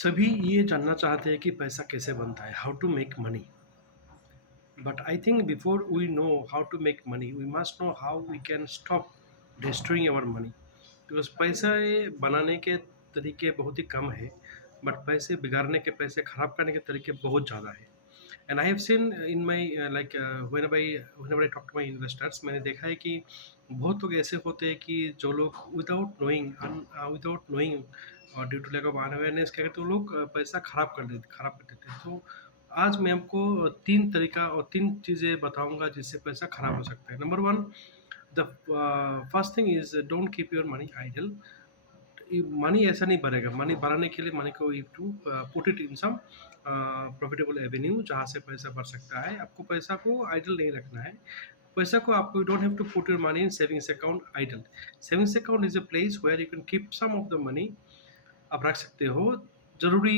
सभी ये जानना चाहते हैं कि पैसा कैसे बनता है, how to make money. But I think before we know how to make money we must know how we can stop destroying our money. Because पैसा ये बनाने के तरीके बहुत ही कम है, बट पैसे बिगाड़ने के, पैसे खराब करने के तरीके बहुत ज़्यादा है। And I have seen in my like whenever I talk to my investors, मैंने देखा है कि बहुत लोग ऐसे होते हैं कि जो लोग विदाउट नोइंग और due to lack of awareness क्या करते हैं, वो लोग पैसा खराब कर देते हैं। तो आज मैं आपको तीन तरीका और तीन चीज़ें बताऊंगा जिससे पैसा खराब हो सकता है। Number one, the first thing is don't keep your money idle. Money ऐसा नहीं बढ़ेगा। मनी बढ़ाने के लिए मनी को you to put it in some profitable avenue जहाँ से पैसा बढ़ सकता है। आपको पैसा को आइडल नहीं रखना है। पैसा को आपको, you don't have to put your money in savings account idle. Savings account is a place where you can keep some of the money. आप रख सकते हो ज़रूरी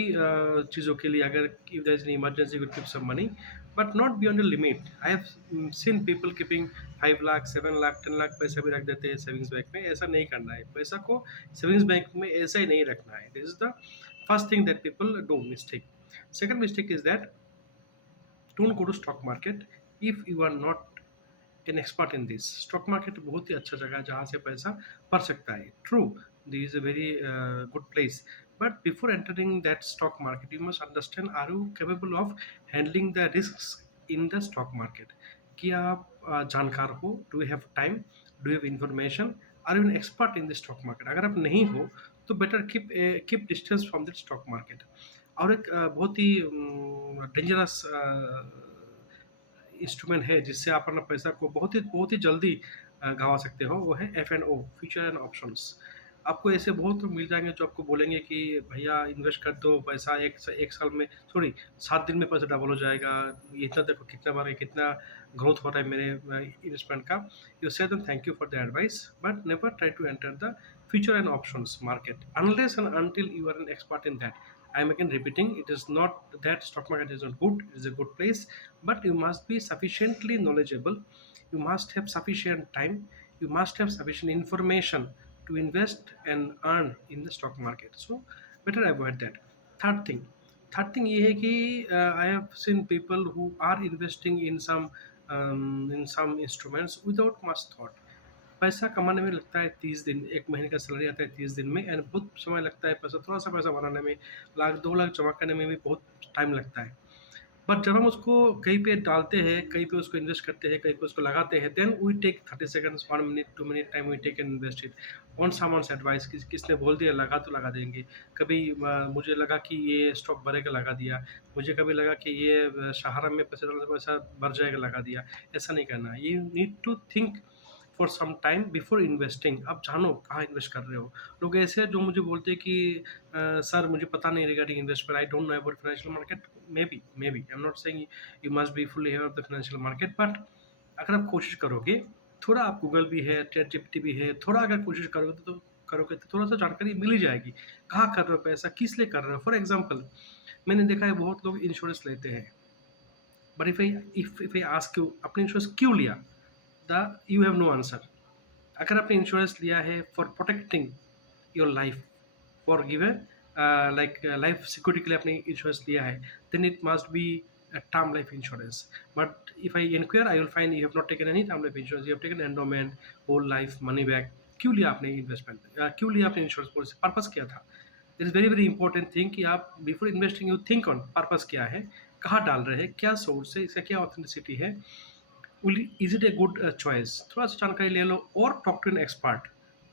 चीज़ों के लिए, अगर if there is an emergency you keep some money, but not beyond the limit. I have seen people keeping 5 lakh, 7 lakh, 10 lakh पैसा भी रख देते हैं सेविंग्स बैंक में। ऐसा नहीं करना है। पैसा को सेविंग्स बैंक में ऐसा ही नहीं रखना है। This is the first thing that people do mistake. Second mistake is that don't go to stock market if you are not an expert in this. Stock market बहुत ही अच्छा जगह है जहाँ से पैसा बढ़ सकता है। True, this is a very good place, but before entering that stock market you must understand, are you capable of handling the risk in the stock market. कि आप जानकार हो, do you have time, do you have information, are you an expert in the stock market. अगर आप नहीं हो तो better keep distance from the stock market. और एक बहुत ही डेंजरस इंस्ट्रूमेंट है जिससे आप अपना पैसा को बहुत ही जल्दी गंवा सकते हो, वो है F&O, फ्यूचर एंड ऑप्शंस। आपको ऐसे बहुत लोग मिल जाएंगे जो आपको बोलेंगे कि भैया इन्वेस्ट कर दो, पैसा एक साल में, सॉरी 7 दिन में पैसा डबल हो जाएगा। ये इतना देखो कितना बार कितना ग्रोथ हो रहा है मेरे इन्वेस्टमेंट का। You say them thank you for the advice, but never try to enter the future and options market unless and until you are an expert in that. I am again repeating, it is not that stock market is not good, it is a good place, but you must be sufficiently knowledgeable, you must have sufficient time, you must have sufficient information to invest and earn in the stock market. So better avoid that. Third thing ये है कि I have seen people who are investing in some instruments without much thought. पैसा कमाने में लगता है 30 दिन, 1 महीने का सैलरी आता है 30 दिन में, एंड बहुत समय लगता है पैसा, थोड़ा सा पैसा बनाने में, 1 लाख 2 लाख जमा करने में भी बहुत टाइम लगता है। बट जब हम उसको कहीं पे डालते हैं, कहीं पे उसको इन्वेस्ट करते हैं, कहीं पे उसको लगाते हैं, then we take 30 seconds, 1 minute 2 minute time we take and invest it on someone's advice. किसने बोल दिया लगा तो लगा देंगे। कभी मुझे लगा कि ये स्टॉक बढ़ेगा, लगा दिया। मुझे कभी लगा कि ये सहारा में पैसा डालने से पैसा बढ़ जाएगा, लगा दिया। ऐसा नहीं करना है। You need to think for some time before investing. आप जानो कहाँ इन्वेस्ट कर रहे हो। लोग ऐसे हैं जो मुझे बोलते हैं कि सर मुझे पता नहीं regarding investment, I don't know about financial market. Maybe I am not saying you must be fully aware of the financial market, but अगर आप कोशिश करोगे, थोड़ा, आप गूगल भी है, चैट जीपीटी भी है, थोड़ा अगर कोशिश करोगे तो थोड़ा सा जानकारी मिल ही जाएगी। कहाँ कर रहे हो पैसा, किस लिए कर रहे हो। फॉर एग्जाम्पल, मैंने देखा है बहुत लोग इंश्योरेंस लेते हैं, but if I ask you आपने इंश्योरेंस क्यों लिया, the you have no answer. अगर आपने इंश्योरेंस लिया है for protecting your life, for given like life security के लिए आपने इंश्योरेंस लिया है, then it must be term life insurance. But if I inquire I will find you have not taken any term life insurance, you have taken endowment, whole life, money back. क्यों लिया आपने investment, क्यों लिया आपने insurance policy, purpose क्या था। It is very very important thing कि आप before investing you think on purpose क्या है, कहाँ डाल रहे हैं, क्या सोर्स है, इसका क्या ऑथेंटिसिटी है, is it a good choice। थोड़ा सा जानकारी ले लो और talk to an expert.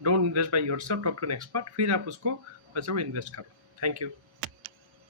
Don't invest by yourself, talk to an expert, फिर आप उसको पैसे को इन्वेस्ट करो। Thank you.